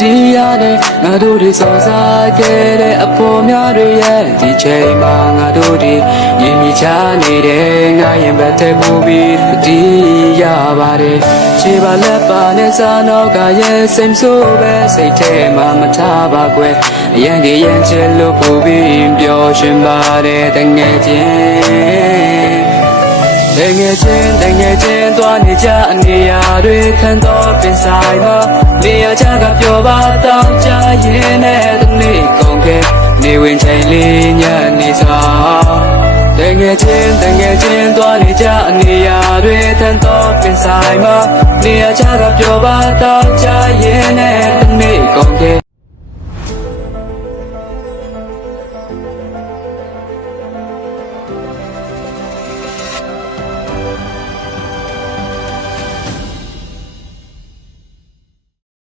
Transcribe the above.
တရားနဲ့ငါတို့တွေစောစားခဲ့တဲ့အပေါ်များတွေရဲ့ဒီချိန်မှာငါတို့တွေရင်မြချနေတဲ့ငါရင်ဘက်တဲ့ပူပြီးတရားပါတယ်ခြေပါလက်ပါနဲ့စားတော့ကရဲ့စိတ်ဆိုးပဲစိတ်ထဲမှာမထားပါကွယ်အရင်ကရင်ချစ်လို့ပူပြီးပျော်ရွှင်ပါတယ်တငယ်ချင်းတငယ်ချင်းသွားနေကြအနေရာတွေခံတော့ပင်ဆိုင်မှာနေရာချကပျော်ပါတော့ကြရင်နဲ့တနေ့ကုန်ခဲ့နေဝင်ချိန်လေးညနေစာတငယ်ချင်းသွားနေကြအနေရာတွေခံတော့ပင်ဆိုင်မှာနေရာချကပျော်ပါတော့ကြရင်နဲ့